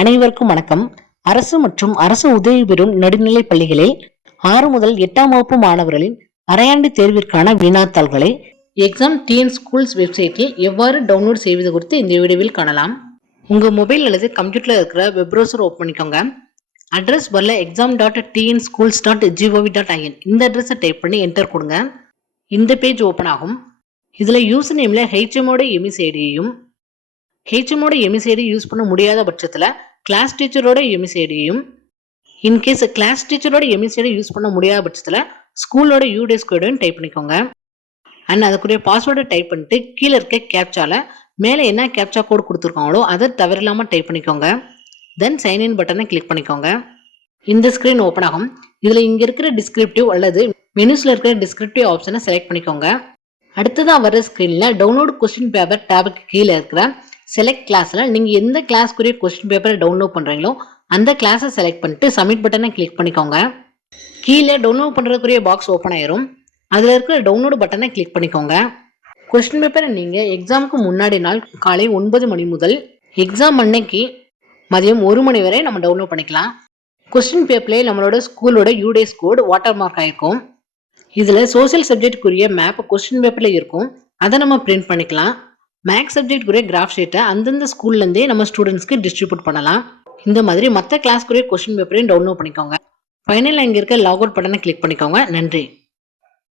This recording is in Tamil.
அனைவருக்கும் வணக்கம். அரசு மற்றும் அரசு உதவி பெறும் நடுநிலைப் பள்ளிகளில் 6 முதல் 8ஆம் வகுப்பு மாணவர்களின் அரையாண்டு தேர்விற்கான வினாத்தாள்களை எக்ஸாம் டிஎன் ஸ்கூல்ஸ் வெப்சைட்டில் எவ்வாறு டவுன்லோட் செய்வது குறித்து இந்த வீடியோவில் காணலாம். உங்க மொபைல் அல்லது கம்ப்யூட்டர்ல இருக்கிற வெப் ப்ரௌசர் ஓப்பன் பண்ணிக்கோங்க. அட்ரஸ் வரல exam.tnschools.gov.in இந்த அட்ரஸை டைப் பண்ணி என்டர் கொடுங்க. இந்த பேஜ் ஓப்பன் ஆகும். இதுல யூசர் நேம்ல ஹெச்எம்மோட எம்இசிஐடியையும் ஹெச்எம்மோட எம்இசிஐடி யூஸ் பண்ண முடியாத பட்சத்துல கிளாஸ் டீச்சரோட எம்இசிஐடியையும் இன்கேஸ் கிளாஸ் டீச்சரோட எம்இசிஐடி யூஸ் பண்ண முடியாத பட்சத்துல ஸ்கூலோட யூடேஸ் கோடையும் டைப் பண்ணிக்கோங்க. அண்ட் அதுக்குரிய பாஸ்வேர்டை டைப் பண்ணிட்டு கீழே இருக்க கேப்சால மேலே என்ன கேப்சா கோட் கொடுத்துருக்காங்களோ அதை தவறில்லாம டைப் பண்ணிக்கோங்க. தென் சைன்இன் பட்டனை கிளிக் பண்ணிக்கோங்க. இந்த ஸ்கிரீன் ஓப்பன் ஆகும். இதுல இங்க இருக்கிற டிஸ்கிரிப்டிவ் அல்லது மெனுஸ்ல இருக்கிற டிஸ்கிரிப்டிவ் ஆப்ஷனை செலக்ட் பண்ணிக்கோங்க. அடுத்ததா வர ஸ்கிரீன்ல டவுன்லோட் கொஸ்டின் பேப்பர் டேபுக்கு கீழே இருக்கிற செலக்ட் கிளாஸ்ல நீங்க எந்த கிளாஸ்க்குரிய கொஸ்டின் பேப்பரை டவுன்லோட் பண்றீங்களோ அந்த கிளாஸை செலக்ட் பண்ணிட்டு சப்மிட் பட்டனை கிளிக் பண்ணிக்கோங்க. கீழே டவுன்லோட் பண்றதுக்குரிய பாக்ஸ் ஓப்பன் ஆயிரும். அதுல இருக்கிற டவுன்லோட் பட்டனை கிளிக் பண்ணிக்கோங்க. கொஸ்டின் பேப்பரை நீங்க எக்ஸாமுக்கு முன்னாடி நாள் காலை 9 மணி முதல் எக்ஸாம் அன்னைக்கு மதியம் 1 மணி வரை நம்ம டவுன்லோட் பண்ணிக்கலாம். கொஸ்டின் பேப்பர்லேயே நம்மளோட ஸ்கூலோட யூடேஸ் கோட் வாட்டர் மார்க் ஆயிருக்கும். இதுல சோசியல் சப்ஜெக்டுக்குரிய மேப் கொஸ்டின் பேப்பர்ல இருக்கும். அதை நம்ம பிரிண்ட் பண்ணிக்கலாம். மேக்ஸ் சப்ஜெக்டுக்குரிய கிராஃப் ஷீட்டை அந்தந்த ஸ்கூல்ல இருந்தே நம்ம ஸ்டூடெண்ட்ஸ்க்கு டிஸ்ட்ரிபியூட் பண்ணலாம். இந்த மாதிரி மற்ற கிளாஸ்க்குரிய கொஸ்டின் பேப்பரையும் டவுன்லோட் பண்ணிக்கோங்க. ஃபைனல் இங்க இருக்க லாக் அவுட் பட்டனை கிளிக் பண்ணிக்கோங்க. நன்றி.